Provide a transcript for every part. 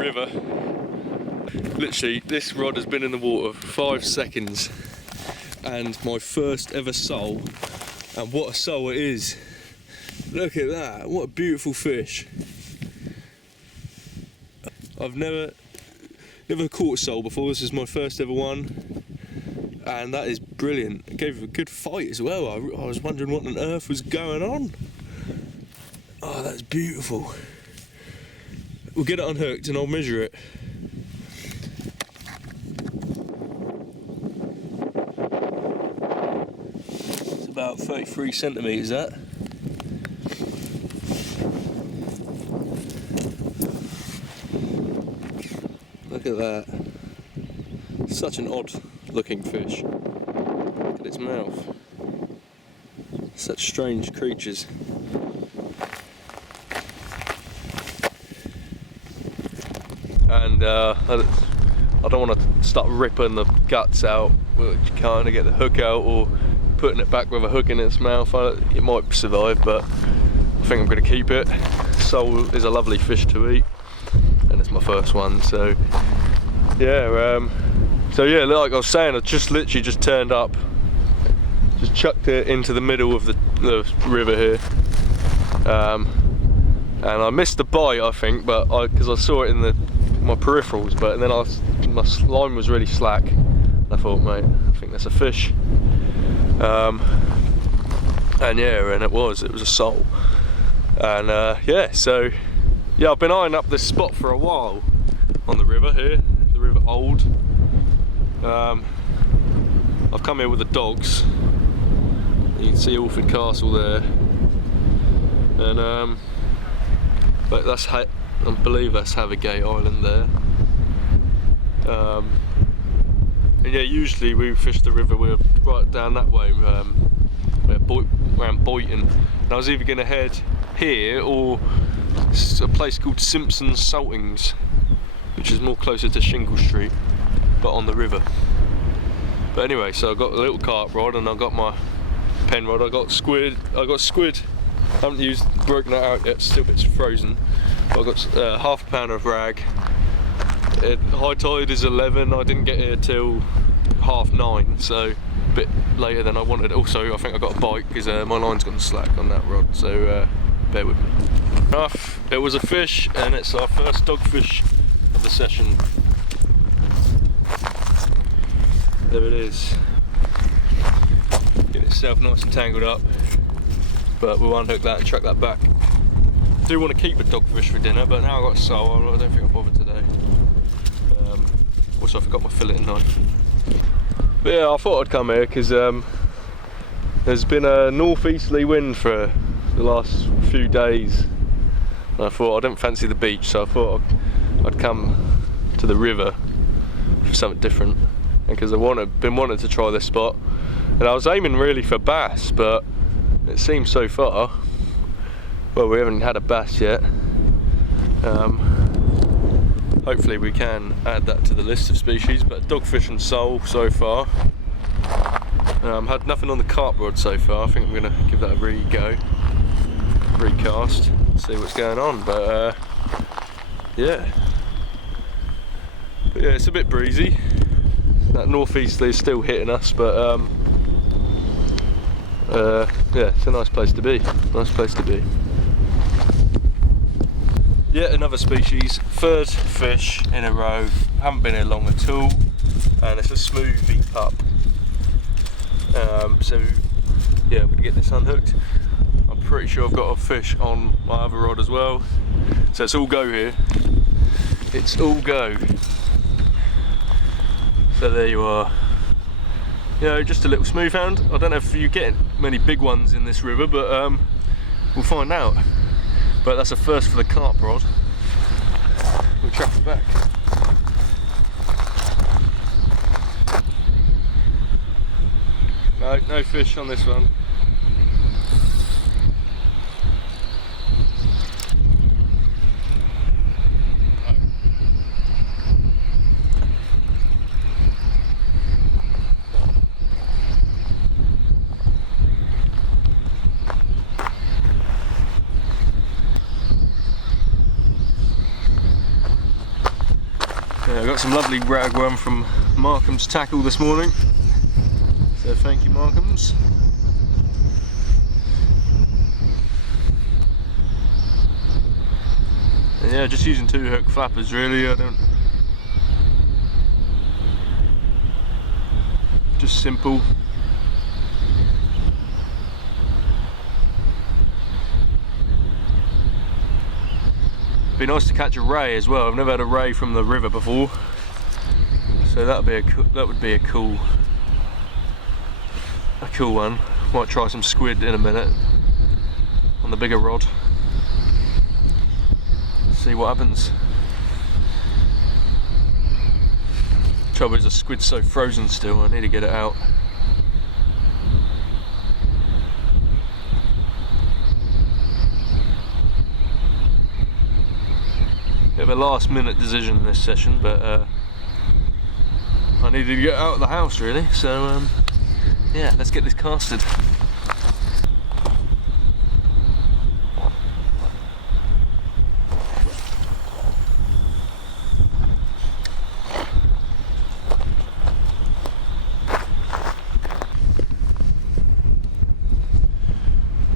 river. Literally, this rod has been in the water for 5 seconds, and my first ever sole. And what a sole it is! Look at that! What a beautiful fish! I've never caught a sole before. This is my first ever one, and that is brilliant. It gave a good fight as well. I was wondering what on earth was going on. Oh, that's beautiful. We'll get it unhooked and I'll measure it. It's about 33 centimetres, that. Look at that. Such an odd looking fish. Look at its mouth. Such strange creatures. And I don't want to start ripping the guts out, kind of get the hook out, or putting it back with a hook in its mouth. It might survive, but I think I'm going to keep it. Sole is a lovely fish to eat, and it's my first one, so yeah. Like I was saying, I just literally just turned up, just chucked it into the middle of the river here, and I missed the bite, I think, but because I saw it in my peripherals, but then my line was really slack. I thought, mate, I think that's a fish. And it was a sole. And so I've been eyeing up this spot for a while on the river here, the River Alde. I've come here with the dogs. You can see Orford Castle there, and but that's I believe that's Havagate Island there. And yeah, usually we fish the river, we're right down that way, around Boyton. And I was either going to head here or a place called Simpson's Saltings, which is more closer to Shingle Street, but on the river. But anyway, so I got a little carp rod and I got my pen rod. I got squid. I haven't broken it out yet. Still it's frozen. But I got half a pound of rag. High tide is 11. I didn't get here till 9:30, so a bit later than I wanted. Also, I think I got a bite because my line's gone slack on that rod. So bear with me. It was a fish, and it's our first dogfish of the session. There it is. Get itself nice and tangled up, but we'll unhook that and chuck that back. I do want to keep a dogfish for dinner, but now I've got a sole, I don't think I'll bother today. Also, I forgot my filleting knife. But yeah, I thought I'd come here because there's been a northeasterly wind for the last few days. And I thought I don't fancy the beach, so I thought I'd come to the river for something different. And because I've been wanting to try this spot, and I was aiming really for bass, but it seems so far. Well, we haven't had a bass yet. Hopefully we can add that to the list of species, but dogfish and sole so far. Had nothing on the carp rod so far. I think I'm going to give that a recast, see what's going on. But yeah, it's a bit breezy. That northeasterly is still hitting us, but yeah, it's a nice place to be. Yet another species, third fish in a row. Haven't been here long at all, and it's a smoothie pup. So yeah, I'm gonna get this unhooked. I'm pretty sure I've got a fish on my other rod as well. So it's all go here. It's all go. So there you are. Just a little smooth hound. I don't know if you get many big ones in this river, but we'll find out. But that's a first for the carp rod. We'll chuck it back. No fish on this one. I got some lovely ragworm from Markham's tackle this morning, so thank you, Markham's. And yeah, just using 2 hook flappers really. Just simple. Be nice to catch a ray as well. I've never had a ray from the river before, so that would be a cool one. Might try some squid in a minute on the bigger rod. See what happens. Trouble is the squid's so frozen still. I need to get it out. Bit of a last minute decision in this session, but I needed to get out of the house really, so yeah, let's get this casted.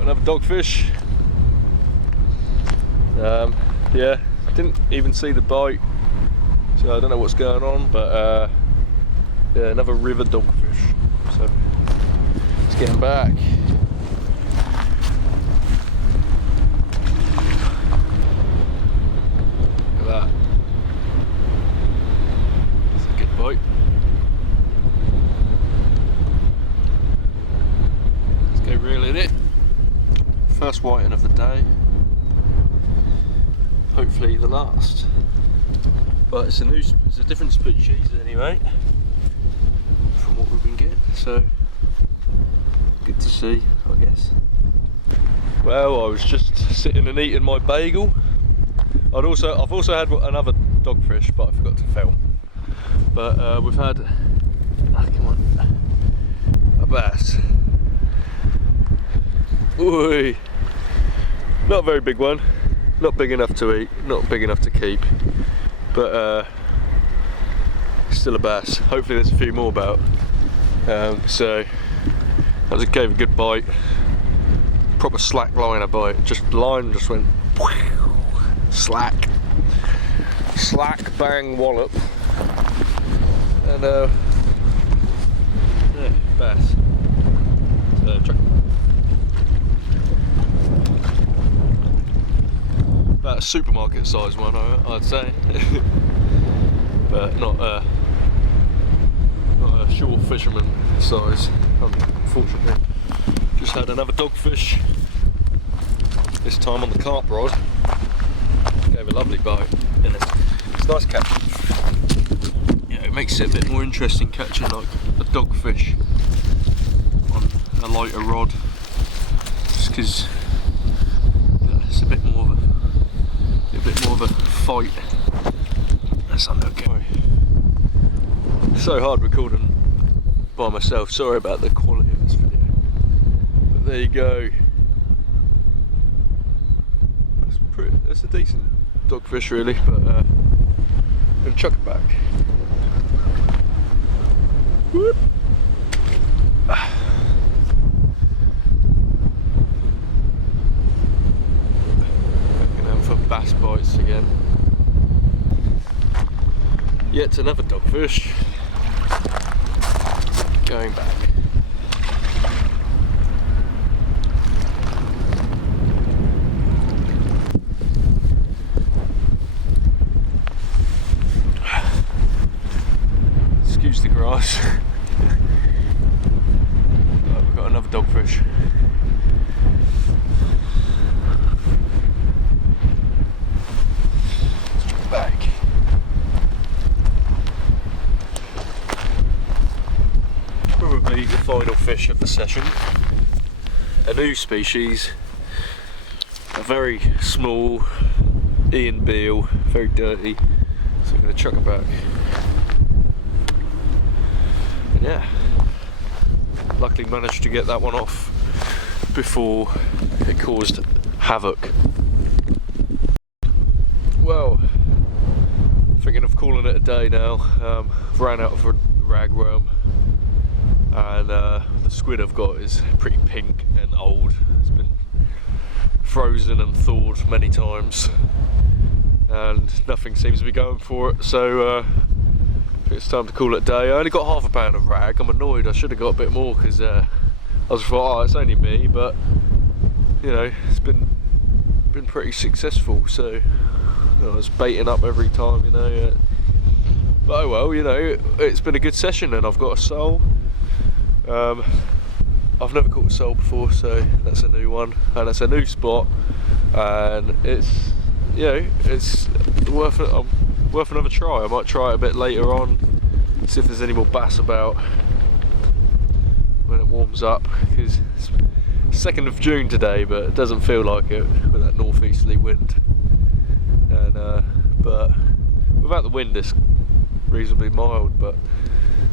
Another dogfish. Yeah, didn't even see the bite, so I don't know what's going on, but yeah, another river dogfish. So let's get him back. Look at that. That's a good bite. Let's go reeling it. First whiting of the day. Hopefully the last. But it's a different species anyway from what we've been getting, so good to see, I guess. Well, I was just sitting and eating my bagel. I've also had another dogfish, but I forgot to film. But we've had, come on, a bass. Oi! Not a very big one. Not big enough to eat, not big enough to keep, but still a bass. Hopefully there's a few more about. So that gave a good bite, proper slack liner bite. Line just went slack, bang, wallop, and yeah, bass. So chuck. About a supermarket size one, I'd say, but not a shore fisherman size, unfortunately. Just had another dogfish, this time on the carp rod. Gave a lovely bite, and it's nice catching. Yeah, it makes it a bit more interesting catching like a dogfish on a lighter rod, just because it's a bit more of a fight. That's okay. So hard recording by myself. Sorry about the quality of this video. But there you go. That's a decent dogfish really, but I'm gonna chuck it back. Whoop. For bass bites again. Yet another dogfish. Going back. Excuse the grass. Oh, we've got another dogfish. Back. Probably the final fish of the session. A new species, a very small Ian Beale, very dirty, so I'm going to chuck it back. And yeah, luckily managed to get that one off before it caused havoc. Well, thinking of calling it a day now. Ran out of ragworm, and the squid I've got is pretty pink and old. It's been frozen and thawed many times, and nothing seems to be going for it. So it's time to call it a day. I only got half a pound of rag. I'm annoyed. I should have got a bit more because I was thought, oh, it's only me, but you know, it's been pretty successful. So I was baiting up every time, you know. But oh well, you know, it's been a good session, and I've got a sole. I've never caught a sole before, so that's a new one, and it's a new spot, and it's, you know, it's worth another try. I might try it a bit later on, see if there's any more bass about when it warms up, because it's 2nd of June today, but it doesn't feel like it with that northeasterly wind. And but without the wind, it's reasonably mild, but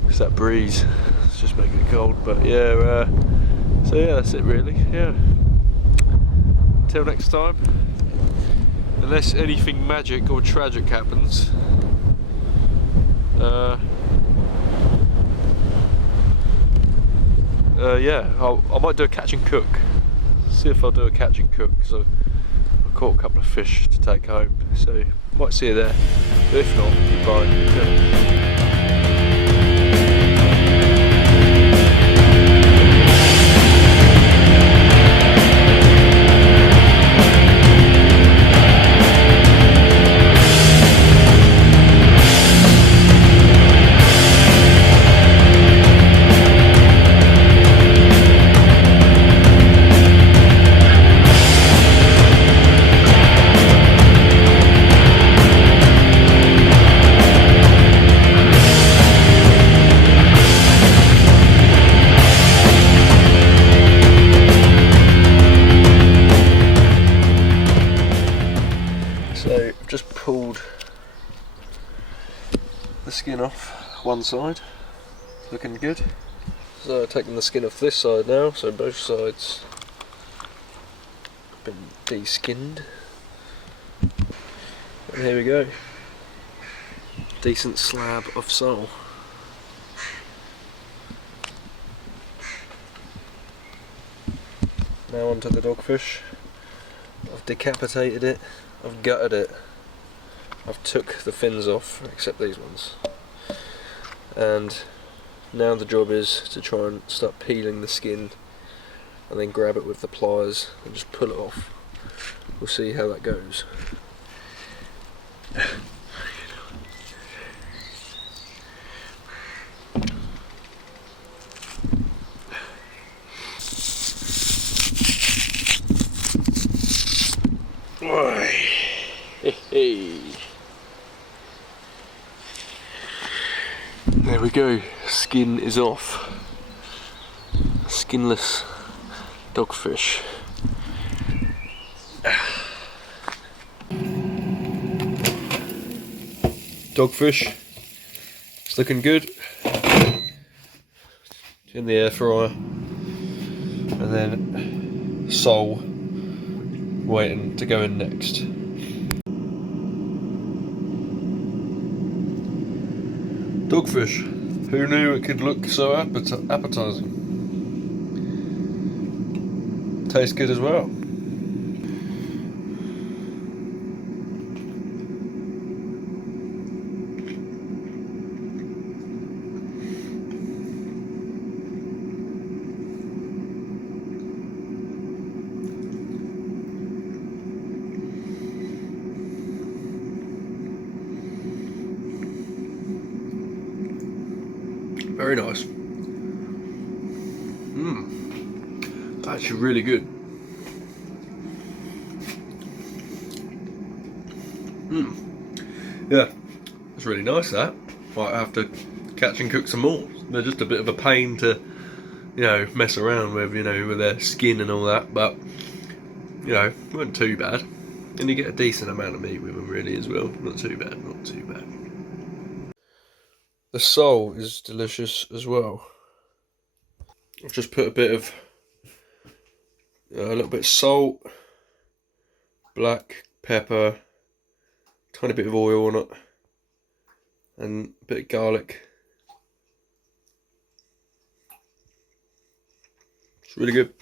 it's that breeze, it's just making it cold. But yeah, so yeah, that's it really. Yeah, until next time, unless anything magic or tragic happens, yeah, I might do a catch and cook. See if I'll do a catch and cook, because I caught a couple of fish to take home, so might see you there. But if not, goodbye. So I've just pulled the skin off one side, looking good. So I've taken the skin off this side now, so both sides have been de-skinned. And here we go, decent slab of sole. Now onto the dogfish. I've decapitated it, I've gutted it, I've took the fins off, except these ones, and now the job is to try and start peeling the skin and then grab it with the pliers and just pull it off. We'll see how that goes. There we go, skin is off. Skinless dogfish. Dogfish, it's looking good. In the air fryer, and then sole waiting to go in next. Dogfish, who knew it could look so appetizing? Tastes good as well. Very nice. Actually really good. Yeah, it's really nice that. Might have to catch and cook some more. They're just a bit of a pain to, you know, mess around with, you know, with their skin and all that, but, you know, it wasn't too bad. And you get a decent amount of meat with them really as well. Not too bad, not too bad. The sole is delicious as well. I've just put a little bit of salt, black pepper, tiny bit of oil on it, and a bit of garlic. It's really good.